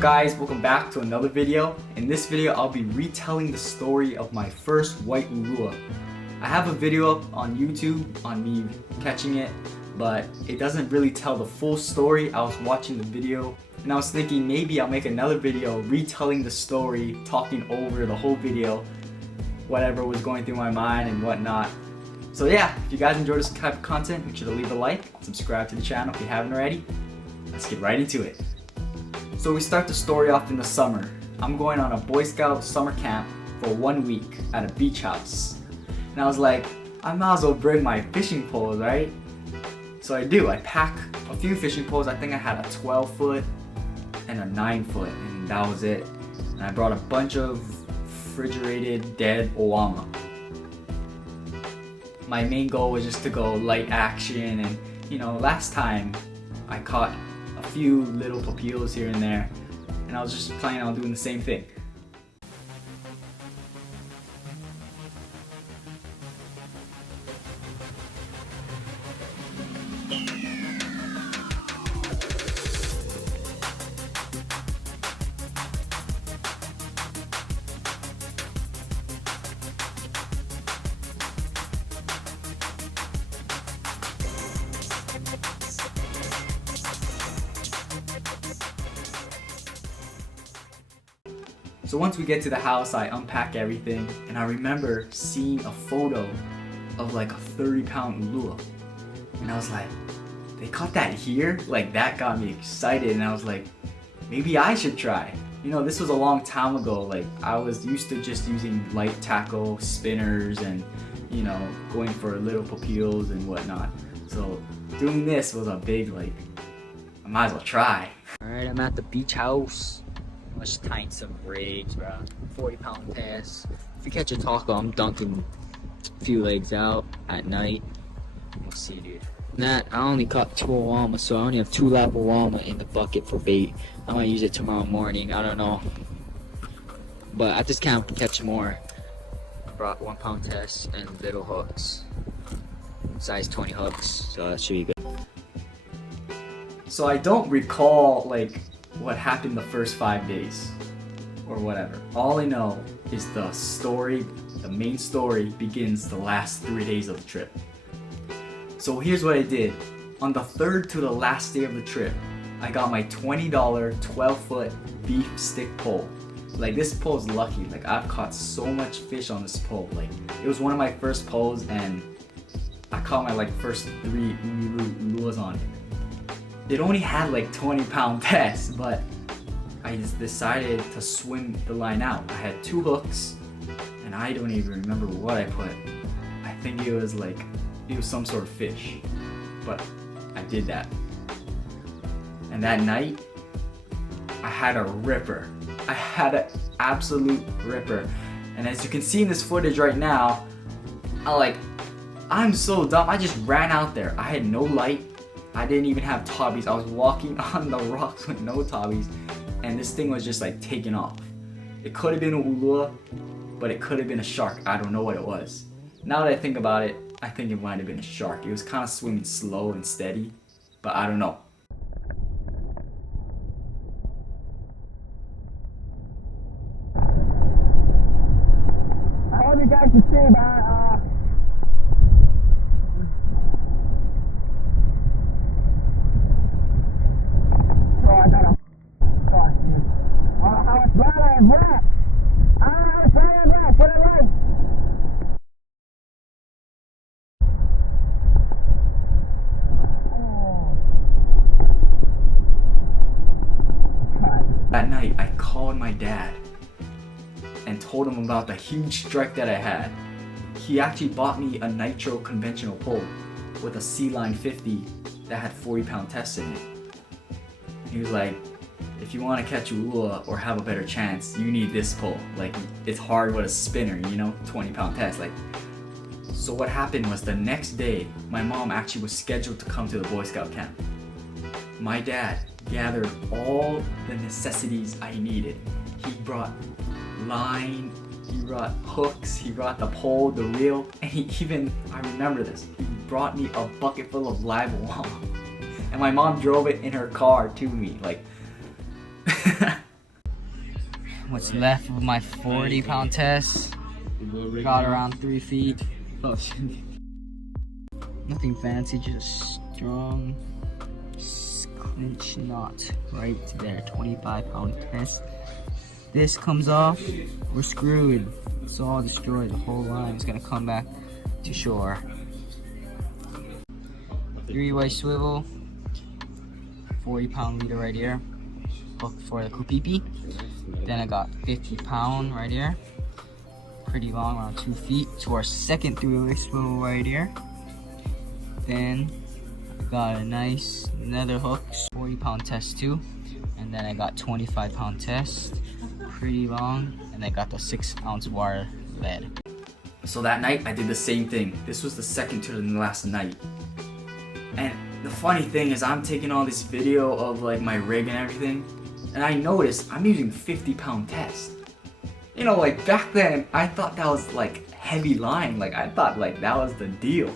up guys, welcome back to another video. In this video I'll be retelling the story of my first white ulua. I have a video up on YouTube on me catching it, but it doesn't really tell the full story. I was watching the video and I was thinking maybe I'll make another video retelling the story, talking over the whole video, whatever was going through my mind and whatnot. So yeah, if you guys enjoy this type of content, make sure to leave a like, subscribe to the channel if you haven't already. Let's get right into it. So we start the story off in the summer. I'm going on a Boy Scout summer camp for 1 week at a beach house. And I was like, I might as well bring my fishing poles, right? So I do, I pack a few fishing poles. I think I had a 12 foot and a 9 foot, and that was it. And I brought a bunch of refrigerated dead owama. My main goal was just to go light action, and you know, last time I caught a few little papios here and there, and I was just planning on doing the same thing. So once we get to the house, I unpack everything, and I remember seeing a photo of like a 30-pound ulua. And I was like, they caught that here? Like, that got me excited, and I was like, maybe I should try. You know, this was a long time ago. Like, I was used to just using light tackle, spinners, and you know, going for little papios and whatnot. So doing this was a big, like, I might as well try. Alright, I'm at the beach house. Let's tighten some rigs, bro. 40-pound pass. If you catch a taco, I'm dunking a few legs out at night. We'll see, dude. That I only caught 2 owama, so I only have 2 lap owama in the bucket for bait. I might use it tomorrow morning. I don't know. But at this camp, I can catch more. I brought 1-pound tests and little hooks, size 20 hooks, so that should be good. So I don't recall like what happened the first 5 days or whatever. All I know is the story, the main story begins the last 3 days of the trip. So here's what I did. On the third to the last day of the trip, I got my $20 12-foot beef stick pole. Like, this pole is lucky. Like, I've caught so much fish on this pole. Like, it was one of my first poles, and I caught my like first 3 uluas on it. It only had like 20-pound tests, but I just decided to swim the line out. I had 2 hooks, and I don't even remember what I put. I think it was some sort of fish, but I did that. And that night, I had a ripper. I had an absolute ripper. And as you can see in this footage right now, I'm so dumb. I just ran out there. I had no light. I didn't even have tobbies. I was walking on the rocks with no tobbies, and this thing was just like taking off. It could have been a ulua, but it could have been a shark. I don't know what it was. Now that I think about it, I think it might have been a shark. It was kind of swimming slow and steady, but I don't know. I hope you guys can see that. That night, I called my dad and told him about the huge strike that I had. He actually bought me a Nitro conventional pole with a C-line 50 that had 40-pound tests in it. And he was like, if you want to catch ulua or have a better chance, you need this pole. Like, it's hard with a spinner, you know, 20-pound test. Like, so what happened was the next day, my mom actually was scheduled to come to the Boy Scout camp. My dad gathered all the necessities I needed. He brought line, he brought hooks, he brought the pole, the reel, and he even, I remember this, he brought me a bucket full of live owama. And my mom drove it in her car to me. Like, what's left of my 40-pound test. Got around 3 feet. Oh shit. Nothing fancy, just strong clinch knot right there. 25-pound test. This comes off, we're screwed. It's all destroyed. The whole line is gonna come back to shore. 3-way swivel, 40-pound leader right here. Hook for the kupipi. Then I got 50-pound right here. Pretty long, around 2 feet. To our second 3-way swivel right here. Then I got a nice another hook, 40-pound test too. And then I got 25-pound test, pretty long. And I got the 6-ounce wire lead. So that night I did the same thing. This was the second to the last night. And the funny thing is I'm taking all this video of like my rig and everything, and I noticed I'm using 50-pound test. You know, like back then I thought that was like heavy line. Like I thought like that was the deal.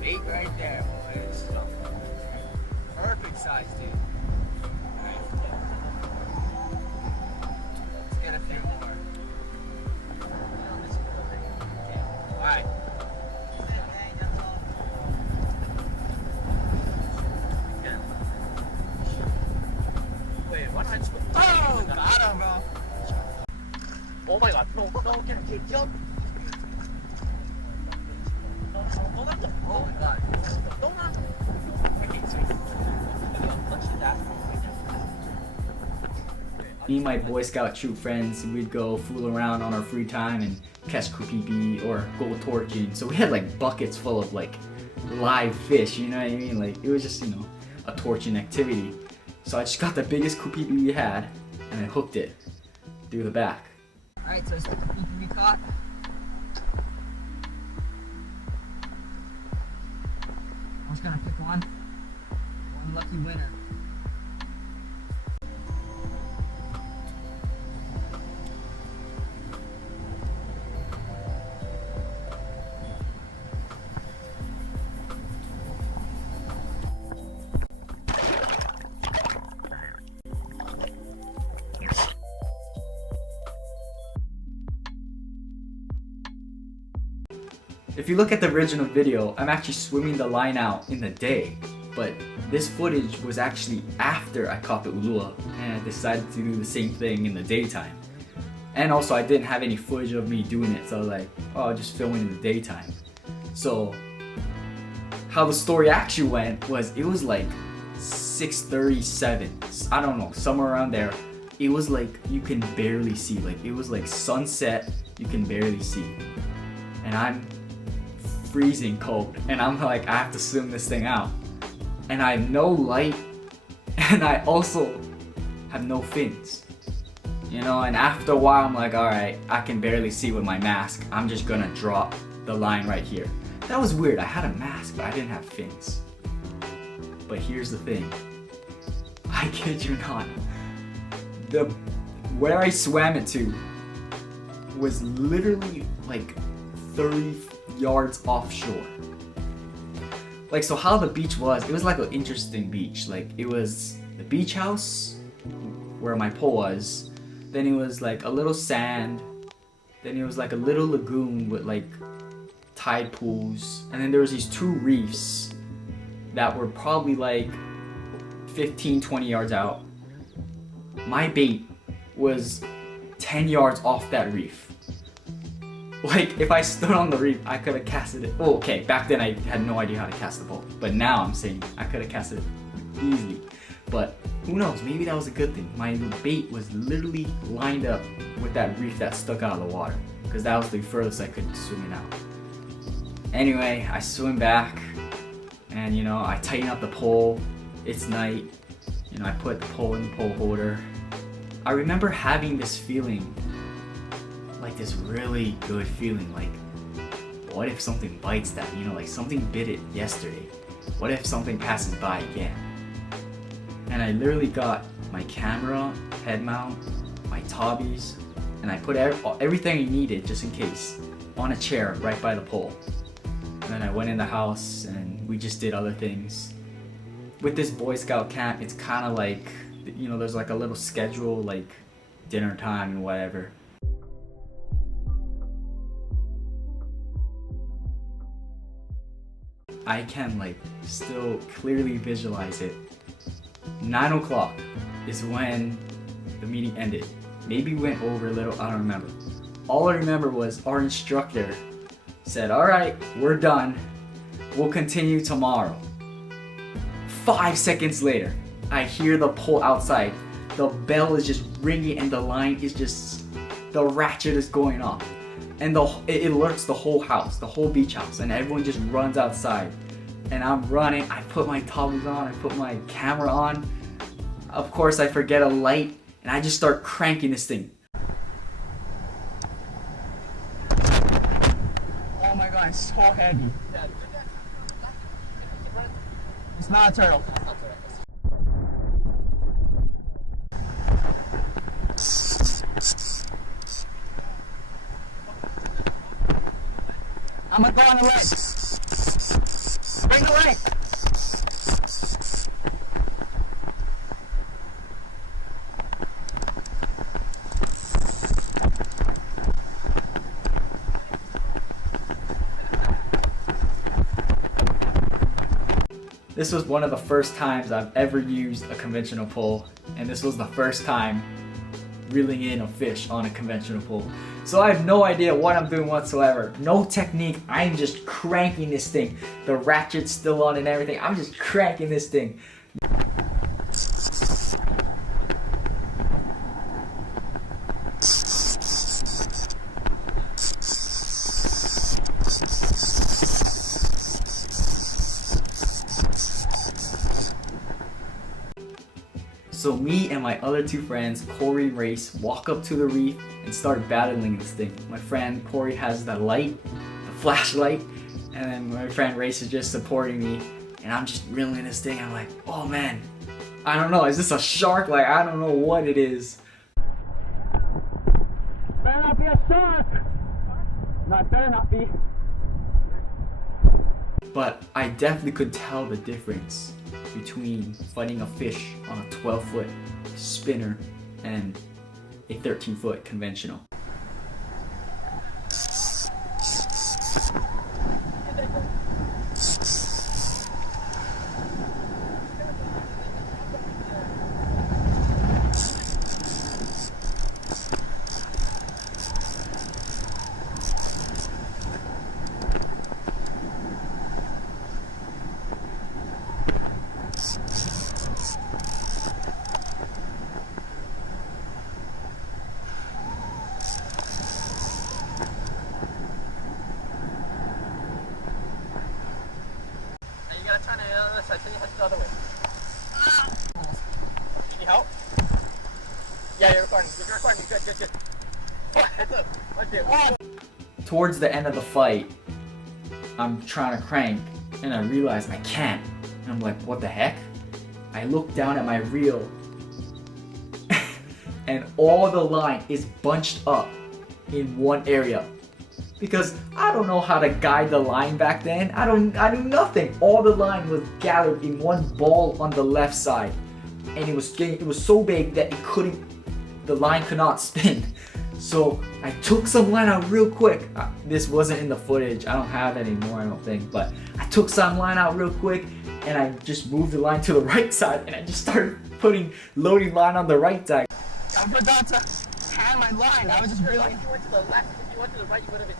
Bait right there, boys. Perfect size, dude. Let's get a few more. Alright. Wait, what? Oh, got him, bro. Oh my god, no, get killed. Oh my god. Me and my Boy Scout troop friends, we'd go fool around on our free time and catch kupipi or go torching. So we had like buckets full of like live fish, you know what I mean? Like it was just, you know, a torching activity. So I just got the biggest kupipi we had and I hooked it through the back. Alright, so it's the kupipi we caught. I was gonna pick one lucky winner. If you look at the original video, I'm actually swimming the line out in the day, but this footage was actually after I caught the Ulua and I decided to do the same thing in the daytime. And also I didn't have any footage of me doing it, so I was like, oh, I'll just film it in the daytime. So how the story actually went was it was like 6:37, I don't know, somewhere around there. It was like you can barely see, like it was like sunset, you can barely see. And I'm freezing cold and I'm like, I have to swim this thing out. And I have no light and I also have no fins. You know, and after a while I'm like, alright, I can barely see with my mask. I'm just gonna drop the line right here. That was weird. I had a mask, but I didn't have fins. But here's the thing. I kid you not. Where I swam it to was literally like 30 yards offshore. Like, so how the beach was, it was like an interesting beach. Like, it was the beach house where my pole was, then it was like a little sand, then it was like a little lagoon with like tide pools, and then there was these 2 reefs that were probably like 15-20 yards out. My bait was 10 yards off that reef. Like, if I stood on the reef, I could have casted it. Oh, okay, back then I had no idea how to cast the pole. But now I'm saying I could have casted it easily. But who knows, maybe that was a good thing. My bait was literally lined up with that reef that stuck out of the water. Because that was the furthest I could swim it out. Anyway, I swim back. And, you know, I tighten up the pole. It's night. You know, I put the pole in the pole holder. I remember having this feeling, like this really good feeling, like what if something bites that, you know, like something bit it yesterday, what if something passes by again? And I literally got my camera, head mount, my tobbies, and I put everything I needed just in case on a chair right by the pole. And then I went in the house and we just did other things. with this Boy Scout camp, it's kind of like, you know, there's like a little schedule, like dinner time and whatever. I can like still clearly visualize it. 9 o'clock is when the meeting ended. Maybe we went over a little, I don't remember. All I remember was our instructor said, all right, we're done. We'll continue tomorrow. 5 seconds later, I hear the pole outside. The bell is just ringing and the line is just, the ratchet is going off. And it alerts the whole house, the whole beach house, and everyone just runs outside. And I'm running, I put my toggles on, I put my camera on. Of course, I forget a light, and I just start cranking this thing. Oh my god, it's so heavy. It's not a turtle. I'm gonna go on the leg. Bring the leg. This was one of the first times I've ever used a conventional pole, and this was the first time reeling in a fish on a conventional pole. So I have no idea what I'm doing whatsoever. No technique, I'm just cranking this thing. The ratchet's still on and everything, I'm just cranking this thing. So me and my other two friends, Corey and Race, walk up to the reef and start battling this thing. My friend Corey has the light, the flashlight, and then my friend Race is just supporting me, and I'm just reeling this thing. I'm like, oh man, I don't know, is this a shark? Like, I don't know what it is. Better not be a shark! Not better not be. But I definitely could tell the difference between fighting a fish on a 12-foot spinner and a 13-foot conventional. The other way. Need help? Yeah, you're recording. You're recording. Good. Okay. Towards the end of the fight, I'm trying to crank, and I realize I can't. And I'm like, what the heck? I look down at my reel, and all the line is bunched up in one area. Because I don't know how to guide the line back then. I knew nothing. All the line was gathered in one ball on the left side, and it was so big that the line could not spin. So I took some line out real quick. This wasn't in the footage. I don't have it anymore, I don't think. But I took some line out real quick, and I just moved the line to the right side, and I just started loading line on the right side. I forgot to hand my line. I was just reeling. If you went to the left, if you went to the right, you would have been.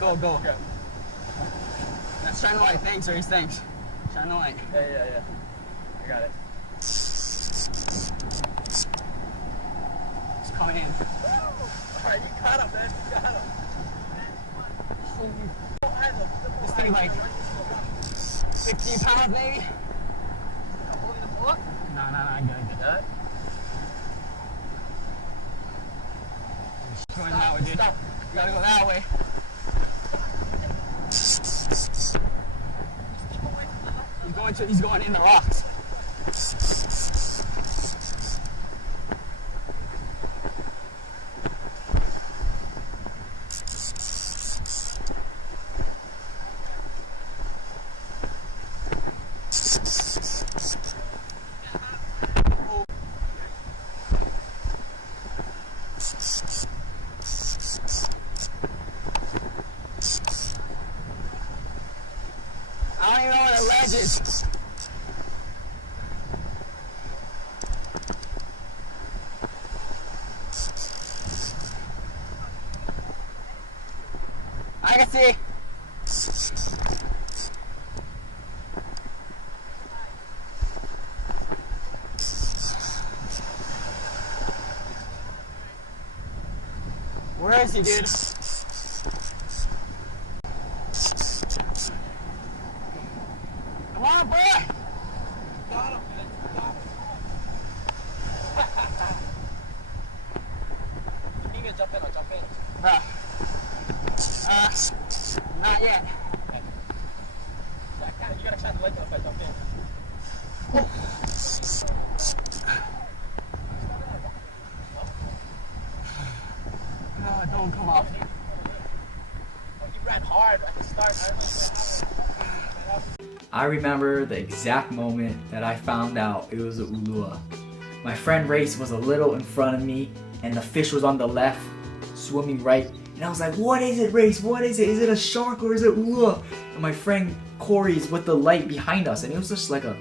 No, go. Yeah. Let's shine the light. Thanks, Reese. Thanks. Shine the light. Yeah. I got it. It's coming in. Alright, you caught him, man. You got him. This thing like 15 pounds, maybe? No, I'm good. Going that way, dude. You gotta go that way. He's going in the rocks. I can see. Where is he, dude? Come on, boy! Got him, man. You can jump in, I'll jump in. Not yet. You gotta try to leg up if I jump in. Oh, don't come off. You ran hard at the start. I remember the exact moment that I found out it was a ulua. My friend Race was a little in front of me and the fish was on the left, swimming right. And I was like, what is it, Race? What is it? Is it a shark or is it ulua? And my friend Corey's with the light behind us and it was just like a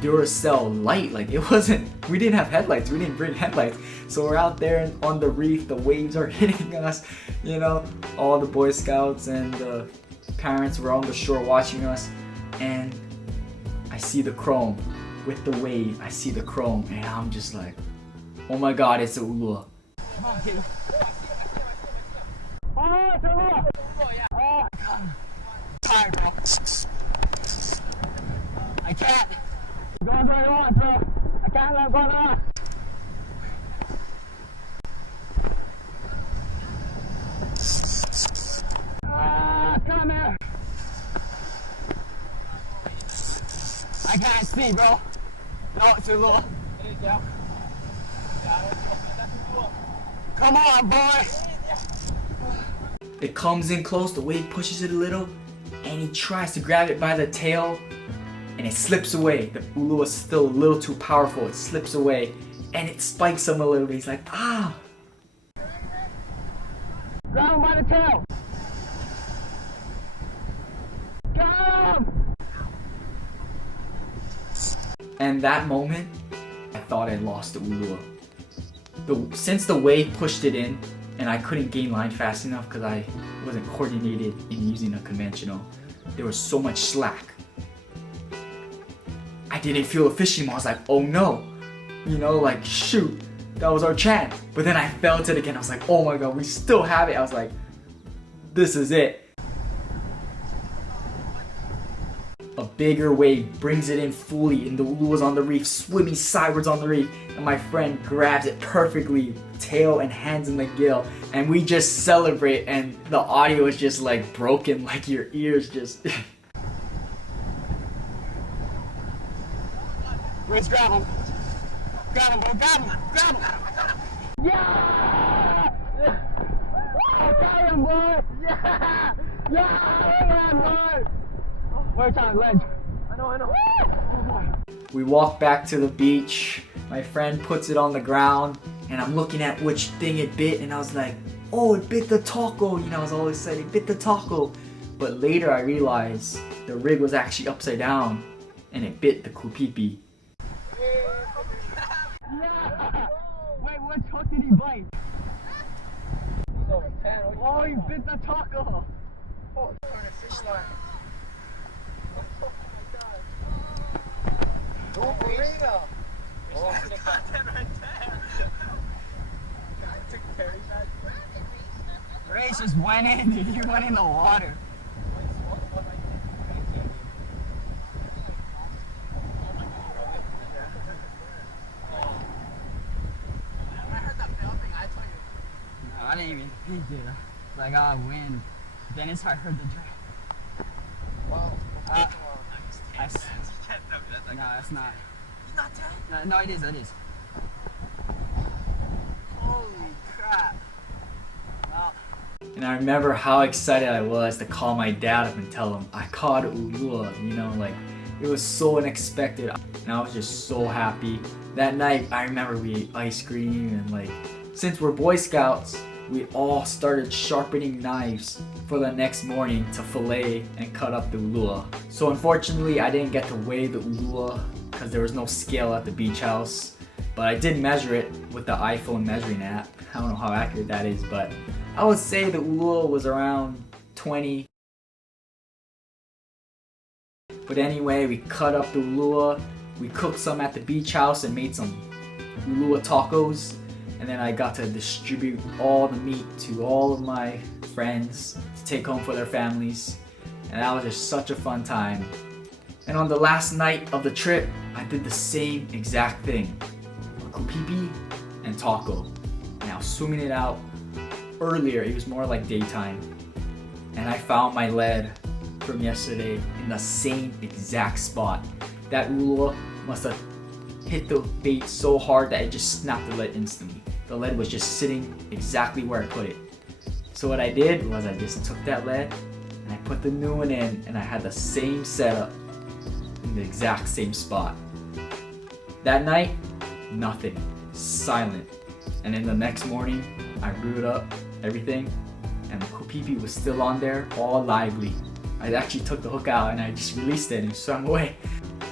Duracell light. Like it wasn't, we didn't have headlights, we didn't bring headlights. So we're out there on the reef, the waves are hitting us, you know, all the Boy Scouts and the parents were on the shore watching us. And I see the chrome with the wave, I see the chrome and I'm just like, oh my god, it's a ulua. Come on, kid. Oh, it's a ulua! Oh, God. I'm tired, bro. I can't. I'm going for it on, bro. I can't let go on. Come here. I can't see, bro. No, it's a ulua. It is, yeah. Come on, boy. It comes in close, the wave pushes it a little, and he tries to grab it by the tail, and it slips away. The ulua is still a little too powerful. It slips away, and it spikes him a little bit. He's like, ah! Grab him by the tail. Got him! And that moment, I thought I lost the ulua. Since the wave pushed it in, and I couldn't gain line fast enough because I wasn't coordinated in using a conventional, there was so much slack. I didn't feel a fish anymore. I was like, oh no, you know, like shoot, that was our chance. But then I felt it again. I was like, oh my god, we still have it. I was like, this is it. A bigger wave brings it in fully and the ulua's on the reef, swimming sideways on the reef, and my friend grabs it perfectly, tail and hands in the gill, and we just celebrate and the audio is just like broken, like your ears just... Race, grab him. Grab him, bro, grab him, grab him. Yeah! Got him, boy! Yeah! Yeah! Boy! Where's on the ledge? I know. We walk back to the beach, my friend puts it on the ground, and I'm looking at which thing it bit, and I was like, oh, it bit the taco, you know, I was always saying, it bit the taco. But later I realized the rig was actually upside down, and it bit the kupipi. Yeah! Wait, what hook did he bite? Oh, he bit the taco! Oh, it's on a fish line. Oh my god. Oh, for real? Oh, it's content right there. I took Terry's out. Grace just went in, dude. He went in the water. I didn't even think, dude. Like, wind. Then it's I heard the drag. Wow. No, it's not. It's not dead? No, it is, it is. Holy crap. Wow. And I remember how excited I was to call my dad up and tell him I caught ulua, you know, like it was so unexpected and I was just so happy. That night I remember we ate ice cream and like, since we're Boy Scouts, we all started sharpening knives for the next morning to fillet and cut up the ulua. So unfortunately I didn't get to weigh the ulua because there was no scale at the beach house, but I did measure it with the iPhone measuring app. I don't know how accurate that is, but I would say the ulua was around 20. But anyway, we cut up the ulua, we cooked some at the beach house and made some ulua tacos, and then I got to distribute all the meat to all of my friends to take home for their families, and that was just such a fun time. And on the last night of the trip, I did the same exact thing, kupipi and taco. And I was swimming it out earlier, it was more like daytime, and I found my lead from yesterday in the same exact spot. That ulua must have hit the bait so hard that it just snapped the lead instantly. The lead was just sitting exactly where I put it. So what I did was I just took that lead and I put the new one in, and I had the same setup in the exact same spot. That night, nothing, silent. And then the next morning, I brewed up everything, and the kupipi was still on there, all lively. I actually took the hook out and I just released it and it swam away.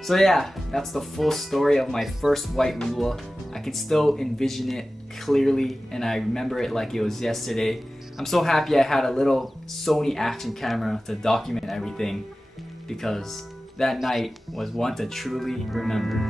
So yeah, that's the full story of my first white ulua. I can still envision it clearly and I remember it like it was yesterday. I'm so happy I had a little Sony action camera to document everything, because that night was one to truly remember.